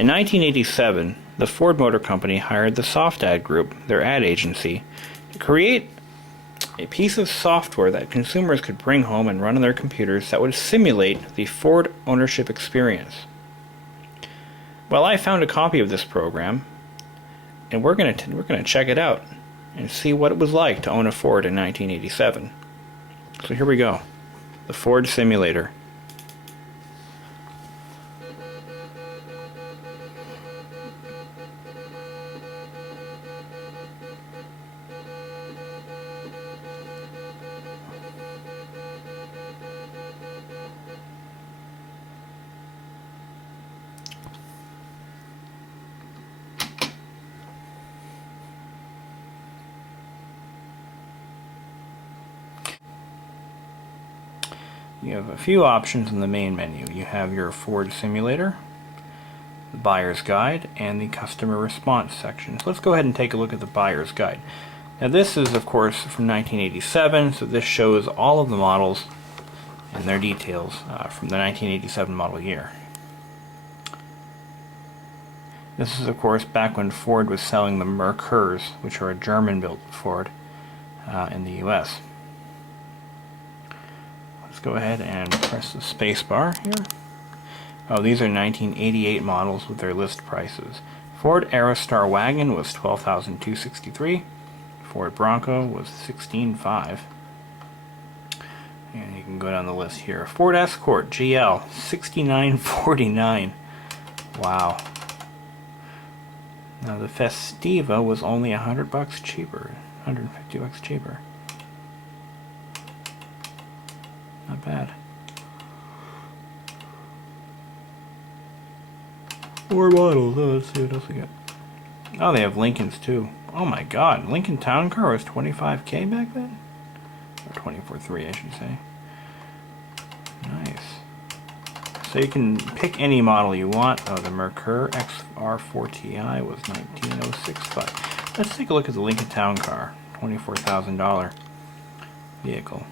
In 1987, the Ford Motor Company hired the SoftAd Group, their ad agency, to create a piece of software that consumers could bring home and run on their computers that would simulate the Ford ownership experience. Well, I found a copy of this program, and we're gonna check it out and see what it was like to own a Ford in 1987. So here we go, the Ford simulator. You have a few options in the main menu. You have your Ford simulator, the buyer's guide, and the customer response section. So let's go ahead and take a look at the buyer's guide. Now this is of course from 1987, so this shows all of the models and their details from the 1987 model year. This is of course back when Ford was selling the Merkurs, which are a German-built Ford in the US. Go ahead and press the space bar here. Oh, these are 1988 models with their list prices. Ford Aerostar wagon was $12,263. Ford Bronco was $16,500. And you can go down the list here. Ford Escort GL $69,499. Wow. Now the Festiva was only $100 cheaper, $150 cheaper. Not bad. More models. Oh, let's see what else we got. Oh, they have Lincolns too. Oh my God, Lincoln Town Car was $25K back then, or $24,300, I should say. Nice. So you can pick any model you want. Oh, the Merkur XR4Ti was $19,065. Let's take a look at the Lincoln Town Car, $24,000 vehicle.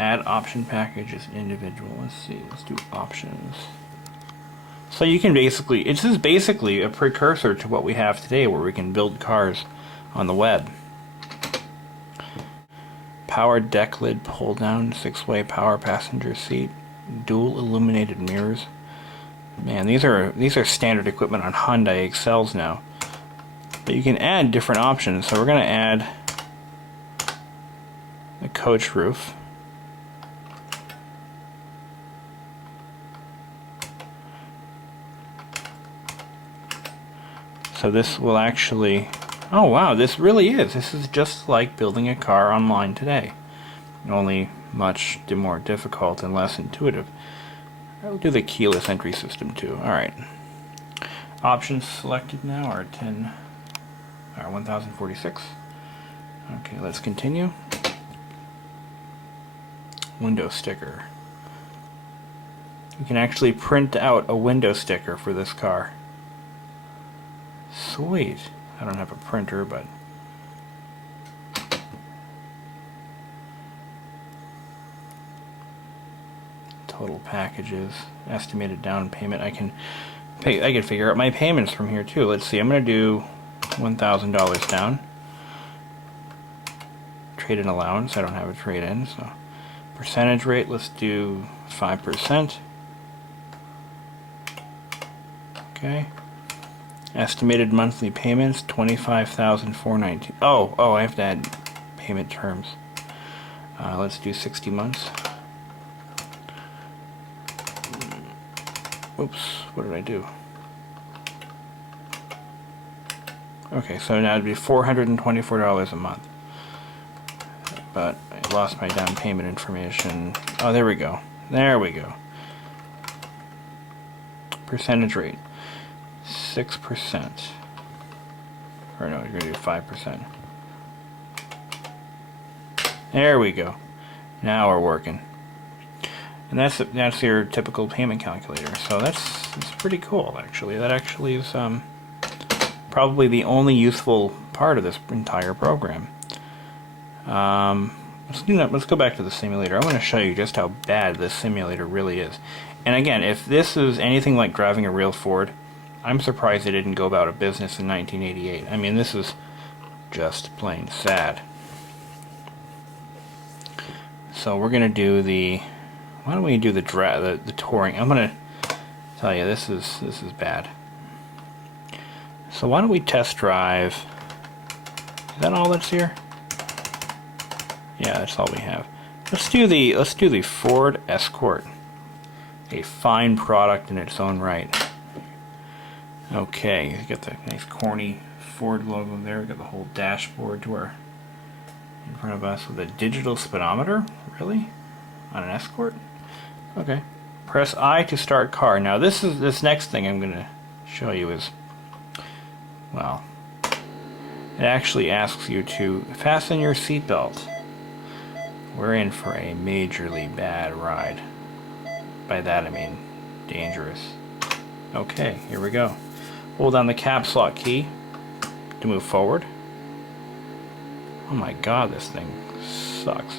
Add option package as individual. Let's see, let's do options. So you can basically, this is basically a precursor to what we have today where we can build cars on the web. Power deck lid pull down, 6-way power passenger seat, dual illuminated mirrors. Man, these are standard equipment on Hyundai Excels now. But you can add different options. So we're going to add the coach roof. So this will actually, oh wow, this really is. This is just like building a car online today. Only much more difficult and less intuitive. I'll do the keyless entry system too. Alright. Options selected now are 1046. Okay, let's continue. Window sticker. You can actually print out a window sticker for this car. Sweet. I don't have a printer, but total packages, estimated down payment. I can figure out my payments from here too. Let's see. I'm going to do $1,000 down. Trade-in allowance. I don't have a trade-in, so percentage rate. Let's do 5%. Okay. Estimated monthly payments, $25,419. Oh, I have to add payment terms. Let's do 60 months. Oops, what did I do? Okay, so now it'd be $424 a month. But I lost my down payment information. Oh, there we go. There we go. Percentage rate. 6%. Or no, you're going to do 5%. There we go. Now we're working. And that's your typical payment calculator. So that's pretty cool, actually. That actually is probably the only useful part of this entire program. Let's go back to the simulator. I want to show you just how bad this simulator really is. And again, if this is anything like driving a real Ford, I'm surprised they didn't go out of business in 1988. I mean, this is just plain sad. So we're gonna do the. Why don't we do the touring? I'm gonna tell you this is bad. So why don't we test drive? Is that all that's here? Yeah, that's all we have. Let's do the Ford Escort, a fine product in its own right. Okay, you got the nice corny Ford logo there. We got the whole dashboard to our in front of us with a digital speedometer. Really? On an Escort? Okay. Press I to start car. Now this next thing I'm going to show you is, well, it actually asks you to fasten your seatbelt. We're in for a majorly bad ride. By that I mean dangerous. Okay, here we go. Hold down the caps lock key to move forward. Oh my god, this thing sucks.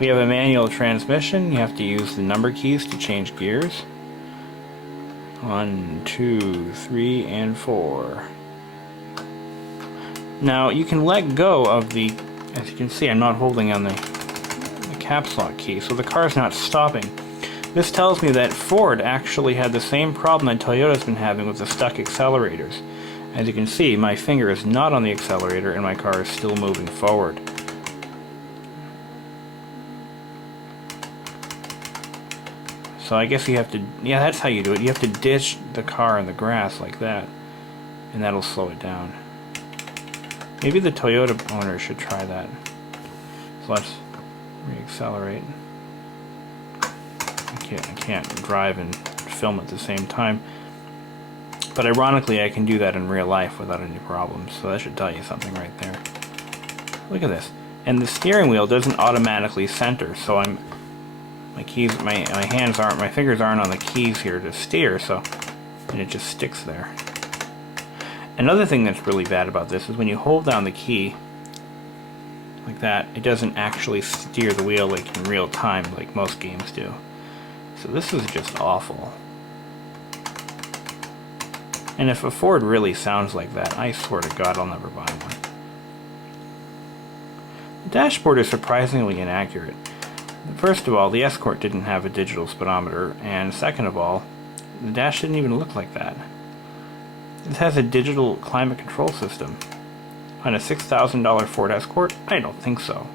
We have a manual transmission. You have to use the number keys to change gears. 1, 2, 3, and 4. Now you can let go of the, as you can see, I'm not holding on the caps lock key, so the car's not stopping. This tells me that Ford actually had the same problem that Toyota's been having with the stuck accelerators. As you can see, my finger is not on the accelerator and my car is still moving forward. So I guess you have to, yeah, that's how you do it. You have to ditch the car in the grass like that, and that'll slow it down. Maybe the Toyota owner should try that. So let's reaccelerate. I can't drive and film at the same time. But ironically, I can do that in real life without any problems. So that should tell you something right there. Look at this. And the steering wheel doesn't automatically center, so my fingers aren't on the keys here to steer, so, and it just sticks there. Another thing that's really bad about this is when you hold down the key like that, it doesn't actually steer the wheel like in real time like most games do. So this is just awful. And if a Ford really sounds like that, I swear to God I'll never buy one. The dashboard is surprisingly inaccurate. First of all, the Escort didn't have a digital speedometer, and second of all, the dash didn't even look like that. This has a digital climate control system. On a $6,000 Ford Escort? I don't think so.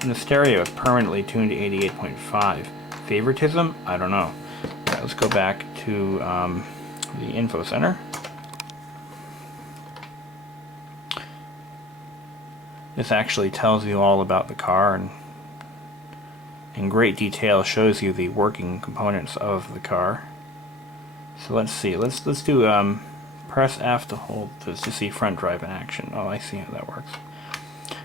And the stereo is permanently tuned to 88.5. Favoritism? I don't know. Right, let's go back to the info center. This actually tells you all about the car and in great detail shows you the working components of the car. So let's see. Let's do press F to hold to see front drive in action. Oh, I see how that works.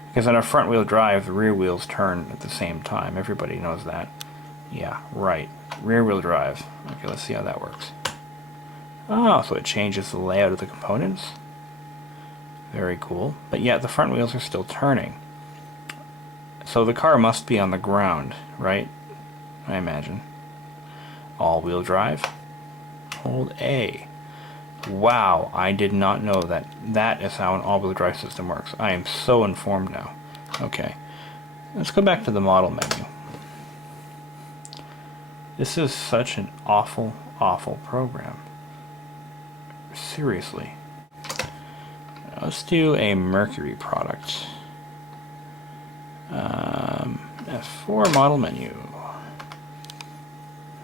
Because on a front wheel drive, the rear wheels turn at the same time. Everybody knows that. Yeah, right. Rear wheel drive. Okay, let's see how that works. Oh, so it changes the layout of the components. Very cool. But yet the front wheels are still turning. So the car must be on the ground, right? I imagine. All-wheel drive. Hold A. Wow, I did not know that that is how an all-wheel drive system works. I am so informed now. Okay. Let's go back to the model menu. This is such an awful, awful program. Seriously. Let's do a Mercury product. F4 model menu.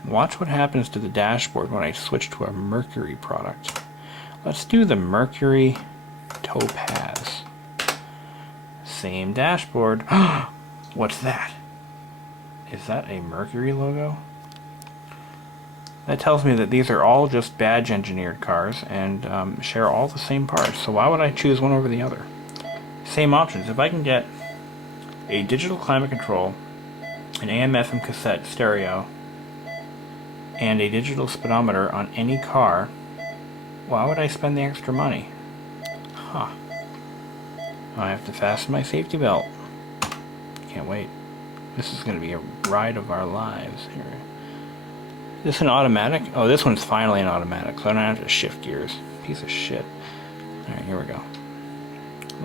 Watch what happens to the dashboard when I switch to a Mercury product. Let's do the Mercury Topaz. Same dashboard. What's that? Is that a Mercury logo? That tells me that these are all just badge engineered cars and share all the same parts. So why would I choose one over the other? Same options. If I can get a digital climate control, an AM/FM cassette stereo, and a digital speedometer on any car, why would I spend the extra money? Huh. I have to fasten my safety belt. Can't wait. This is going to be a ride of our lives here. Is this an automatic? Oh, this one's finally an automatic, so I don't have to shift gears. Piece of shit. Alright, here we go.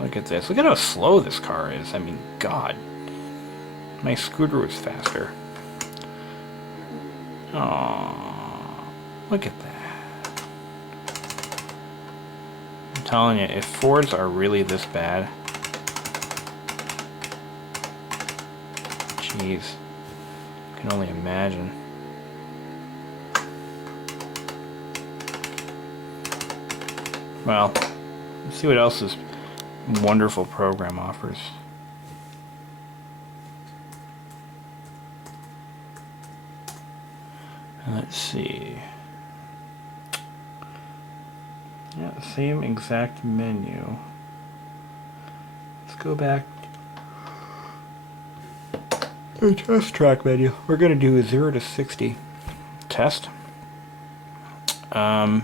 Look at this. Look at how slow this car is. I mean, God. My scooter was faster. Oh, look at that. I'm telling you, if Fords are really this bad, jeez, I can only imagine. Well, let's see what else this wonderful program offers. Let's see. Yeah, same exact menu. Let's go back to the test track menu. We're going to do a 0 to 60 test. Oh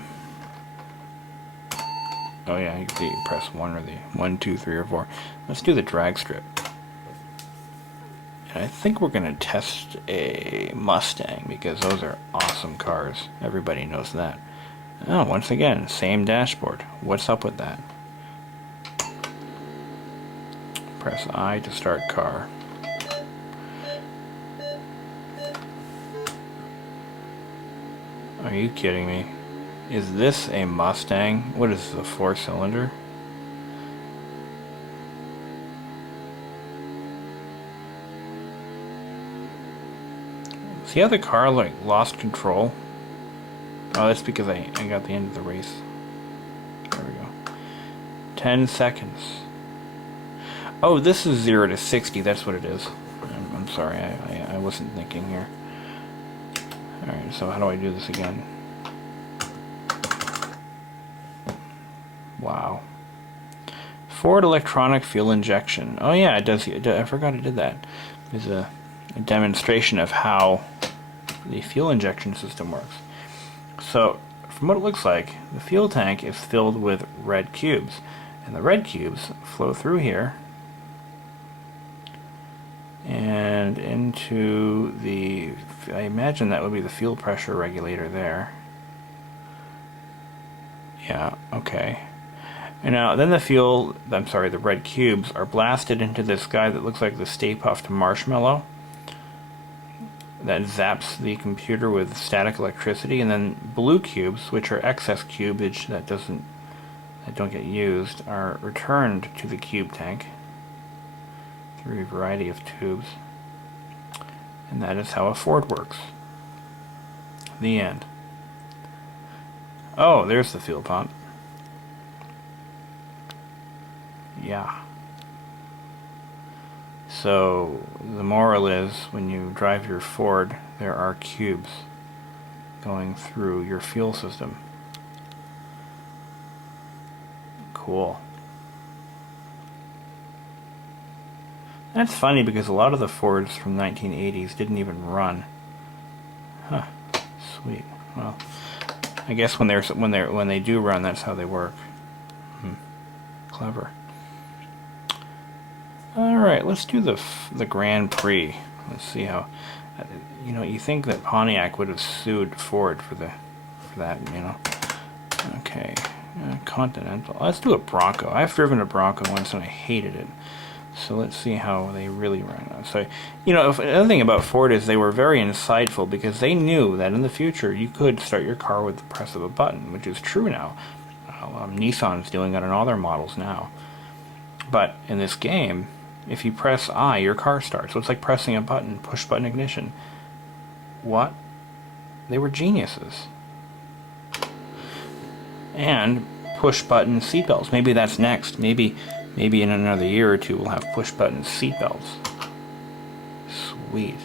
yeah, you can press 1 or the 1, 2, 3, or 4. Let's do the drag strip. And I think we're going to test a Mustang because those are awesome cars. Everybody knows that. Oh, once again, same dashboard. What's up with that? Press I to start car. Are you kidding me? Is this a Mustang? What is this, a 4-cylinder? See how the car like lost control? Oh, that's because I got the end of the race. There we go. 10 seconds. Oh, this is 0 to 60. That's what it is. I'm sorry. I wasn't thinking here. Alright, so how do I do this again? Wow. Ford electronic fuel injection. Oh yeah, it does. I forgot it did that. There's a demonstration of how the fuel injection system works. So, from what it looks like, the fuel tank is filled with red cubes, and the red cubes flow through here and into the, I imagine that would be the fuel pressure regulator there. Yeah, okay. And now, then the red cubes are blasted into this guy that looks like the Stay Puft Marshmallow that zaps the computer with static electricity, and then blue cubes, which are excess cubage that don't get used, are returned to the cube tank through a variety of tubes. And that is how a Ford works. The end. Oh, there's the fuel pump. Yeah. So, the moral is, when you drive your Ford, there are cubes going through your fuel system. Cool. That's funny because a lot of the Fords from 1980s didn't even run. Huh. Sweet. Well, I guess when they do run, that's how they work. Clever. Alright, let's do the Grand Prix. Let's see how, you think that Pontiac would have sued Ford for that, Okay, Continental. Let's do a Bronco. I've driven a Bronco once and I hated it. So let's see how they really run. So, another thing about Ford is they were very insightful because they knew that in the future you could start your car with the press of a button, which is true now. Nissan's doing it on all their models now. But in this game, if you press I, your car starts. So it's like pressing a button, push button ignition. What? They were geniuses. And push button seatbelts. Maybe that's next. Maybe in another year or two we'll have push button seatbelts. Sweet.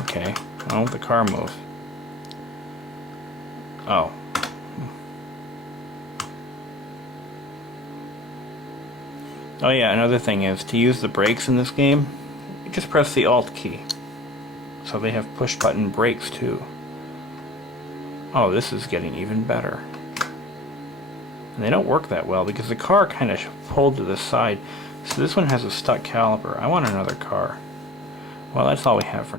Okay, why won't the car move? Oh. Oh yeah, another thing is, to use the brakes in this game, you just press the Alt key. So they have push button brakes too. Oh, this is getting even better. And they don't work that well because the car kind of pulled to the side. So this one has a stuck caliper. I want another car. Well, that's all we have for